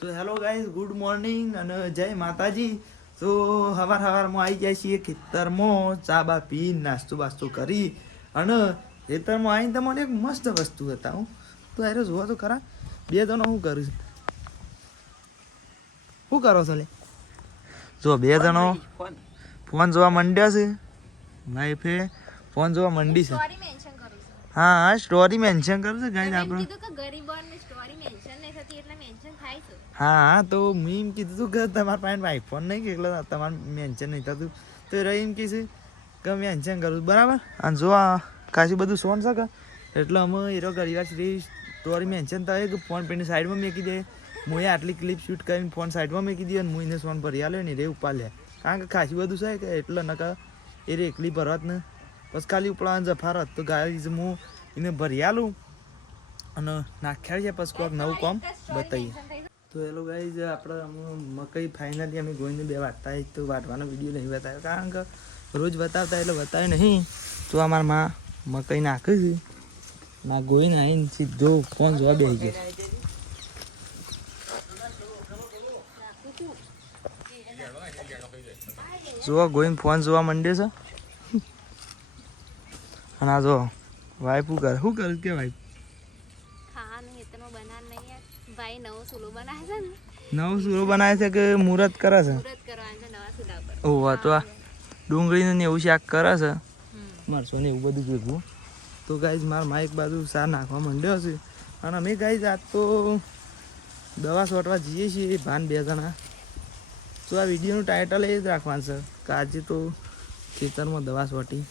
તો hello guys good morning અને જય માતાજી. તો હવાર હવારમાં આવી જાય છીએ ખેતરમાં ચા બા પી નાસ્તો બાસ્તો કરી અને ખેતરમાં આવીને તમને એક મસ્ત વસ્તુ હતા હું તો અરે જોવા તો ખરા બે જણો શું કરું છું? શું કરો છો લે? જો બે જણો ફોન. જોવા માંડ્યા છે. વાઈફે ફોન જોવા માંડી છે. હા હા સ્ટોરી મેન્શન કરું છે ગાઈઝ આપણે. હા તો મેં એમ કીધું હતું કે તમારા પાસે આઈફોન નહીં કે એટલે તમારે મેન્શન નહીં થતું. તો રહી એમ કીધું કે મેન્શન કરું બરાબર? અને જો આ ખાસું બધું સોન શકે એટલે અમે હીરો ગરીવાર શ્રી સ્ટોરી મેન્શન થાય કે ફોન પેની સાઈડમાં મેકી દે. હું આટલી ક્લિપ શૂટ કરીને ફોન સાઈડમાં મેકી દઈએ અને હું એને સોન ભરી આલ્યો ને રે ઉપા લે. કારણ કે ખાસી બધું છે કે એટલે નકા એ રે એકલી ભરત ને. બસ ખાલી ઉપડા જફારત. તો ગાડી હું એને ભરી આલું. અને નાખ્યા છે, પછી કોઈક નવું કામ બતાવીએ. તો હેલો ગાઈઝ, આપણે અમે મકઈ ફાઇનલી અમે ગોઈને બે વાટતા તો વાટવાનો વીડિયો નહીં બતાવ્યો, કારણ કે રોજ બતાવતા એટલે બતાવે નહીં. તો અમારા માં મકઈ નાખે છે. ના ગોઈને આવીને સીધો ફોન જોવા બેસી ગયો. જોવા ગોઈને ફોન જોવા માંડે છે. અને આ જો વાઈફ શું કરે શું કરે કે વાઈફ નહીં ભાઈ નવો સુલો બનાવે છે ને. નવું સુરો બનાવે છે કે મુહૂર્ત કરે છે? મુહૂર્ત કરવાનું છે નવા સુલા પર. ઓવા તો આ ડુંગળીને ને એવું શાક કરે છે. મરસો ને એવું બધું ભેગું. તો ગાઈઝ મારા માઇક બાજુ સાર નાખવા માંડ્યો છે. અને અમે ગાઈઝ આજ તો દવા સોટવા જઈએ છીએ ભાન બે જણા. તો આ વિડીયોનું ટાઇટલ એ જ રાખવાનું છે કે આજે તો ખેતરમાં દવા સોટી.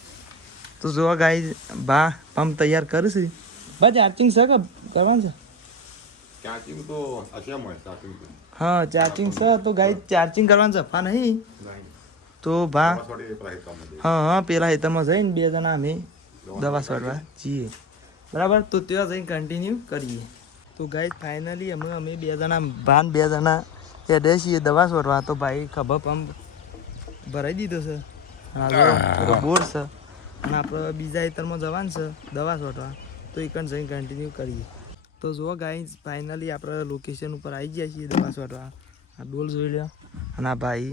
તો જોવા ગાઈ બા પંપ તૈયાર કરશે બા ચાર્જિંગ છે કે કરવાનું છે? ચાર્જિંગ તો હશે મળે ચાર્જિંગ હા ચાર્જિંગ છે તો ગાઈ ચાર્જિંગ કરવાનું જફા નહીં નહીં. તો ભા. હા હા પેલા હેતરમાં જઈને બે જણા અમે દવા છોડવા જઈએ. બરાબર? તો ત્યાં જઈને કન્ટિન્યુ કરીએ. તો ગાઈ ફાઇનલી અમે અમે બે જણા ભાન બે જણા હેડે છીએ દવા છોડવા. તો ભાઈ ખબર પંપ ભરાઈ દીધો છે. બોર છે. અને આપણે બીજા હેતરમાં જવાનું છે દવા છોડવા. તો એક જઈને કન્ટિન્યુ કરીએ. તો જુઓ ગાઈ ફાઇનલી આપણે લોકેશન ઉપર આવી ગયા છીએ દવા છોડવા આ ડોલ જોઈ લો અને આ ભાઈ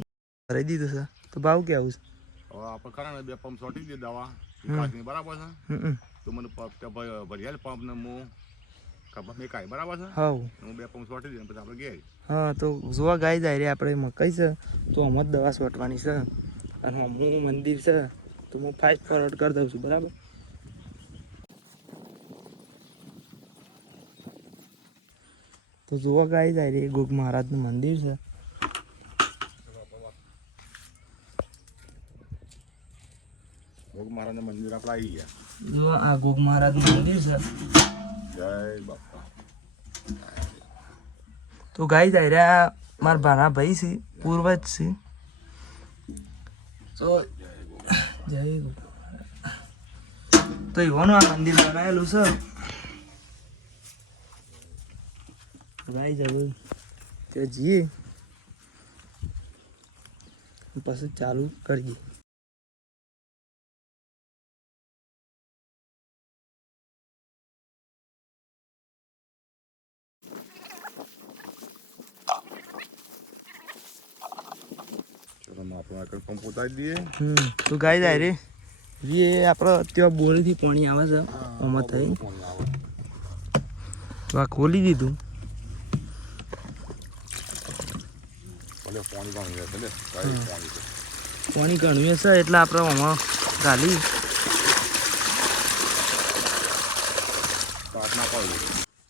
ભરાઈ દીધું છે. તો ભાવ કેવું છે? હવે આપણે ખરા બે પંપ છોટી દે દવા. બરાબર છે? હમ હમ. તો મને પંપ તે ભ- ભરી આલ પંપ ને હું હું બે પંપ છોટી દે પછી આપણે ઘેર. હા તો જોવા ગાય જાય રે આપણે મકાઈ છે. તો આમાં જ દવા છોટવાની છે. અને હું મંદિર છે. તો હું ફાસ્ટ ફોરવર્ડ કરી દઉં છું બરાબર? તો જોવા ગાય જાય રે? ગોગ મહારાજનું મંદિર છે. ભોગ મહારાજના મંદિર આપણે આવી ગયા. આ ગોગ મહારાજનું મંદિર છે. જય બાપા. તો ગાય જાય રહ્યા મારા ભાણા ભાઈ છે પૂર્વજ છે. તો જય ગોગ તો એવાનું આ મંદિર બનાવેલું છે. ગાય જવું તો જઈએ. પછી ચાલુ કરીએ. ચલો આપણે આગળ પંપ ઉતારી દઈએ. હમ તો ગાય જાય રે. જે આપણે ત્યાં બોરીથી પાણી આવે છે. આમાં થઈ આવે. ખોલી દીધું. ભલે પાણી પાણી રહે ને કઈ પાણી છે. પાણી ઘણું હશે એટલે આપણે આમાં ગાલી.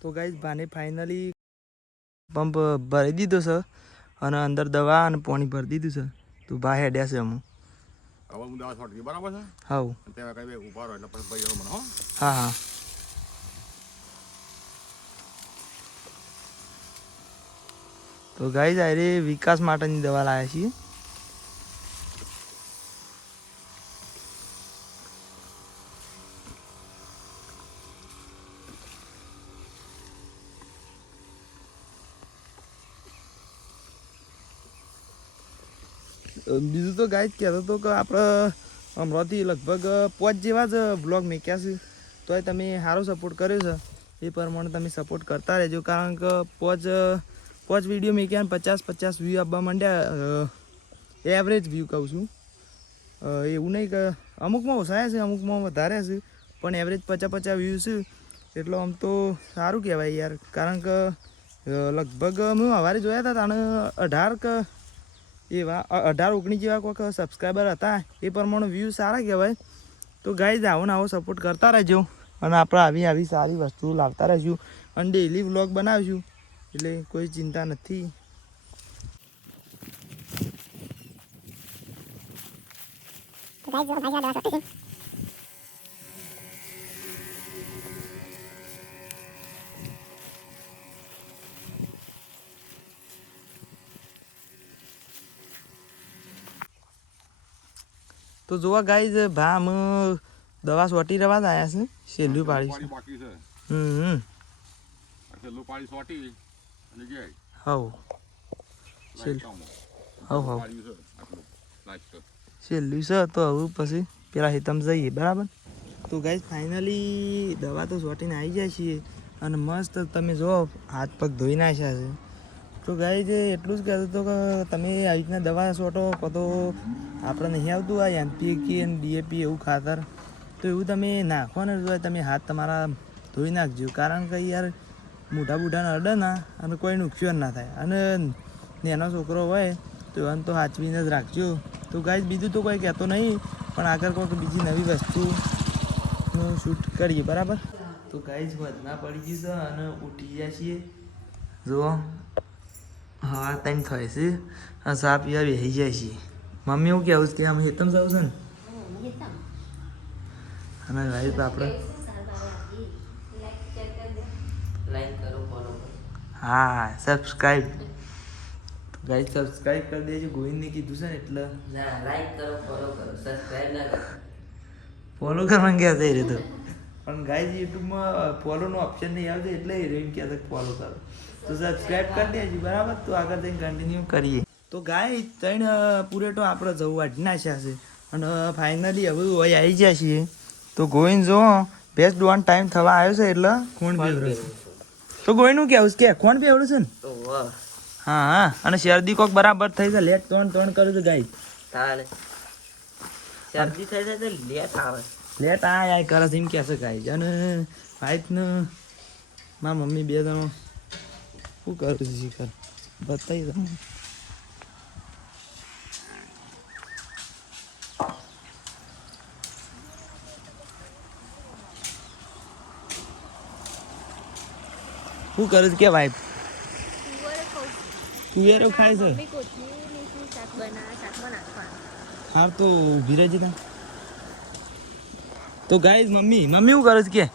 તો ગાઈઝ ભાને ફાઇનલી પંપ ભરી દીધો છે અને અંદર દવા અને પાણી ભરી દીધું છે. તો ભા હેડ્યા છે અમુક. હવે હું દવા છોડી બરાબર છે? હા એટલે હા હા. તો ગાઈ આ રે વિકાસ માટેની દવા લાવ્યા છીએ. બીજું તો ગાઈડ કહેતો હતો કે આપણે હમણાંથી લગભગ પાંચ જેવા જ બ્લોગ મેક્યા છે. તોય તમે સારો સપોર્ટ કર્યો છે. એ પ્રમાણે તમે સપોર્ટ કરતા રહેજો, કારણ કે પાંચ પાંચ વીડિયો મેં ક્યાં પચાસ પચાસ વ્યૂ આપવા માંડ્યા એવરેજ વ્યૂ કહું છું. એવું નહીં કે અમુકમાં ઓછા છે, અમુકમાં વધારે છે, પણ એવરેજ પચાસ પચાસ વ્યૂ છે. એટલો આમ તો સારું કહેવાય યાર, કારણ કે લગભગ મેં સવારે જોયા હતા તાણે અઢાર કે એવા અઢાર ઓગણીસ જેવા કોઈક સબસ્ક્રાઈબર હતા, એ પ્રમાણે વ્યૂ સારા કહેવાય. તો ગાઈઝ આવો ને આવો સપોર્ટ કરતા રહેજો અને આપણે આવી આવી સારી વસ્તુ લાવતા રહીશું અને ડેઈલી વ્લોગ બનાવીશું. એટલે કોઈ ચિંતા નથી. તો જોવા ગાઈઝ ભા અમે દવા સોટી રવા જ આવ્યા છે છેલ્લું પાડી છે. હમ હમ. આ છેલ્લું પાડી સોટી. હવ હવ લાસ્ટ છેલ્લું છે તો હવે પછી પેલા હિતમ જઈએ બરાબર? તો ગાઈઝ ફાઇનલી દવા તો સોટીને આવી જાય છીએ અને મસ્ત તમે જો હાથ પગ ધોઈ નાખ્યા છે. તો ગાઈઝ એટલું જ કહેતો હતો કે તમે આવી રીતના દવા સોટો કો તો આપણે નહીં આવતું આ એમપીએ અને ડીએપી એવું ખાતર. તો એવું તમે નાખો ને તમે હાથ તમારા ધોઈ નાખજો. કારણ કે યાર મોટા બુઢાને અડે ના અને કોઈ નુકસાન ના થાય. અને નેનો છોકરો હોય તો એને તો સાચવીને જ રાખજો. તો ગાય બીજું તો કોઈ કહેતો નહીં પણ આગળ કોઈક બીજી નવી વસ્તુ શૂટ કરીએ બરાબર? તો ગાય વધના પડી ગયું છે અને ઉઠી ગયા છીએ. જુઓ હા ટાઈમ થાય છે અને સા પીવા બેસી જાય છીએ. મમ્મી એવું કહેવું છે કે આમ હેતમ જાવ છે ને? અને ગાય આપણે લાઈક કરો ફોલો કરો હા સબસ્ક્રાઈબ ગાઈઝ સબસ્ક્રાઇબ કરી દેજો. ગોવિંદને કીધું છે ને એટલે. ના લાઈક કરો ફોલો કરો. સબસ્ક્રાઇબ ના કરો. ફોલો કરવા ક્યાં છે રહ્યું તો પણ ગાઈઝ યુટ્યુબમાં ફોલોનું ઓપ્શન નહીં આવતું એટલે હિરોઈન કહેતા ફોલો કરો. તો સબસ્ક્રાઇબ કરી દેજો. બરાબર? તો આગળ જઈને કન્ટિન્યુ કરીએ. તો ગાય ત્રણ પૂરેટો આપણે જવું અઢના છે. છે અને ફાઇનલી હવે હોય આવી ગયા છીએ. તો ગોવિંદ જો બેસ્ટ વન ટાઈમ થવા આવ્યો છે એટલે કોણ બેવડે. તો કેવું છે કે કોણ બેવડે છે ને? હા હા. અને શરદી કોક બરાબર થઈ જાય લેટ ત્રણ ત્રણ કરું છું ગાઈ તારે. શરદી થઈ જાય તો લેટ આવે. લેટ આ યાર કરે છે એમ કે છે ગાય. અને ને મારા મમ્મી બે જણો શું કરું છું શીખર? બતાવી દઉં. શું કરે કે વાઈફ તુવેરો ખાય છે? હાર તો ઊભી રહેજે તા. તો ગાઈઝ મમ્મી મમ્મી શું કરે છે કે?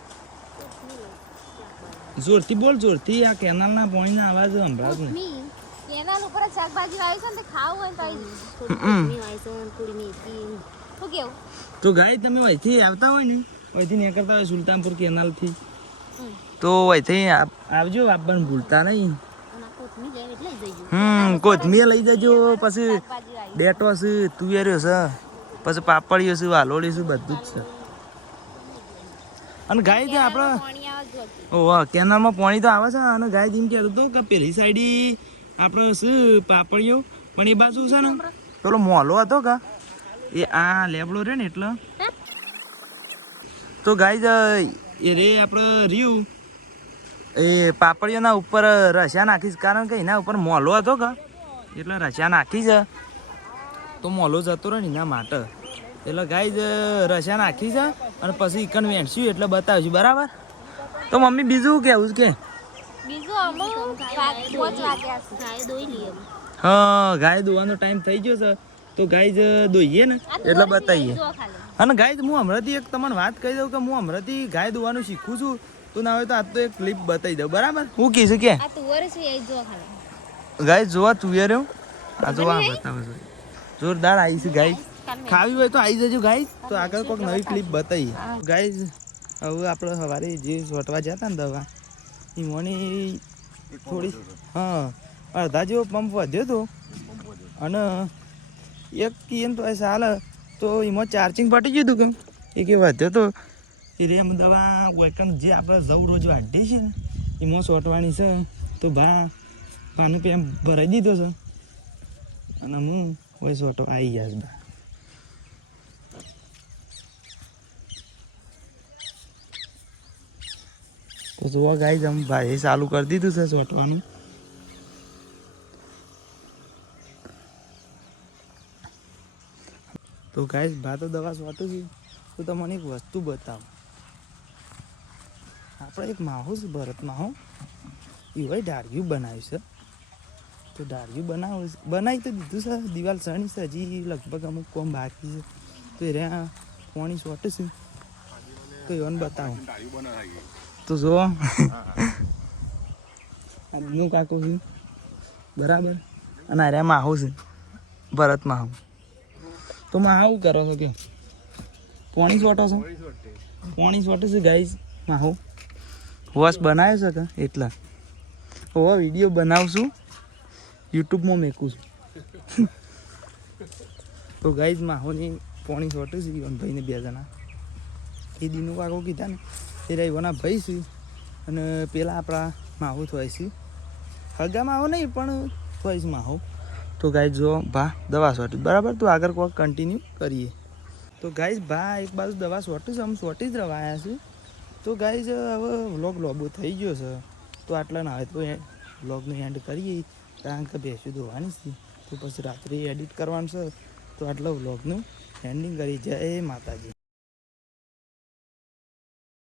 જોરથી બોલ જોરથી. આ કેનાલના પાણીના અવાજ સંભળાવ ને કેનાલ ઉપર શાકભાજી વાવી છે ને ખાવું હોય તો આવી થોડી વાવી છે કેવું? તો ગાય તમે અહીંથી આવતા હોય ને અહીંથી નીકળતા હોય સુલતાનપુર કેનાલથી. તો અહીંથી આપ- આવજો આપવાનું ભૂલતા નહીં. હમ કોથમીર લઈ જજો પછી ડેટો છે તુવેર્યો છે પછી પાપડીઓ છે વાલોડી છે બધું જ છે. અને ગાય છે આપણે ઓહો. કેનાલમાં પાણી તો આવે છે અને ગાય જેમ કહેતો હતો કે પેલી સાઈડ આપણે શું પાપડીઓ પણ એ બાજુ છે ને પેલો મોલો હતો કા? એ આ લેબડો રે ને એટલે. તો ગાય એ રે આપણે રહ્યું. એ પાપડીઓના ઉપર રસિયા નાખીશ કારણ કે એના ઉપર મોલો હતો કા. એટલે રસિયા નાખી છે તો મોલો જતો રહે ને એના માટે. એટલે ગાય રસ્યા નાખી છે અને પછી ઇકન વેણસ્યું એટલે બતાવશું બરાબર? તો મમ્મી બીજું કેવું કે? હા ગાય દોવાનો ટાઈમ થઈ ગયો છે. તો ગાય જ દોઈએ ને? એટલે બતાવીએ અને ગાય હું હમણાંથી એક તમને વાત કહી દઉં કે હું હમણાંથી ગાય દોવાનું શીખું છું. તો ના હોય તો આજ તો એક ક્લિપ બતાવી દઉં બરાબર? હું કહીશું કે? આ તુવર છે એ જો ખાલી. ગાય જોવા તુવેર આ જોવા બતાવે છે. જોરદાર આવી છે ગાય ખાવી હોય તો આવી જજો ગાય તો આગળ કોઈક નવી ક્લિપ બતાવી ગાય હવે આપણે સવારે જે સોટવા જતા ને દવા એ મને થોડી હા અડધા જેવો પંપ વધ્યો હતો અને એક કીએ તો ચાલે તો એમાં ચાર્જિંગ પટી ગયું હતું કેમ એ કે વધ્યો તો. એ રે એમ દવા વેકન જે આપણે જવું રોજ વાઢીએ છીએ ને એમાં સોટવાની છે. તો ભા પાણી પેમ ભરાઈ દીધો છે. અને હું હોય સોટો આવી ગયા છે ભા. તો જુઓ ગાઈ જમ ભાઈ ચાલુ કરી દીધું છે સોટવાનું તો ગાઈશ ભા તો દવા સોટું છે. તો તમને એક વસ્તુ બતાવો. આપણે એક માહો છે ભરત માહો એવાય ડાળિયું બનાવ્યું છે. તો ડાળિયું બનાવ બનાવી તો દીધું છે. દિવાલ સણી છે. હજી લગભગ અમુક કોમ બાકી છે. તો એ રહ્યા પાણી સોટે છે. તો એવાને બતાવો. તો જો આજનું કાકો છે. બરાબર? અને અરે માહુ છે ભરત માહુ તો માહુ કરો છો કે? પોણી સોટો છો? પોણી સોટે છે ગાઈઝ માહુ? વોશ બનાવ્યો છે કે? એટલા. હવે વીડિયો બનાવશું. યુટ્યુબમાં મેકું છું. તો ગાઈઝ માહોની પોણી સોટે છે ભાઈને બે જણા. એ દીનું કાકો કીધા ને, એ રહીવાના ભાઈ છે. અને પેલા આપણા માહો થાય છે. હગા માહો નહીં, પણ થાય છે માહો. તો ગાય જો, ભા, દવા સોટી બરાબર? તો આગળ કોક કન્ટિન્યુ કરીએ. તો ગાઈઝ ભા, એક બાજુ દવા સોટી છે અમે સોટી જ રવાયા છે. તો ગાઈઝ હવે વ્લોગ લોબો થઈ ગયો છે. તો આટલા ના આવે તો વ્લોગનો એન્ડ કરીએ. કારણ કે ભેંસું ધોવાની છે. તો પછી રાત્રે એડિટ કરવાનું છે. તો આટલા વ્લોગનું એન્ડિંગ કરી. જય માતાજી.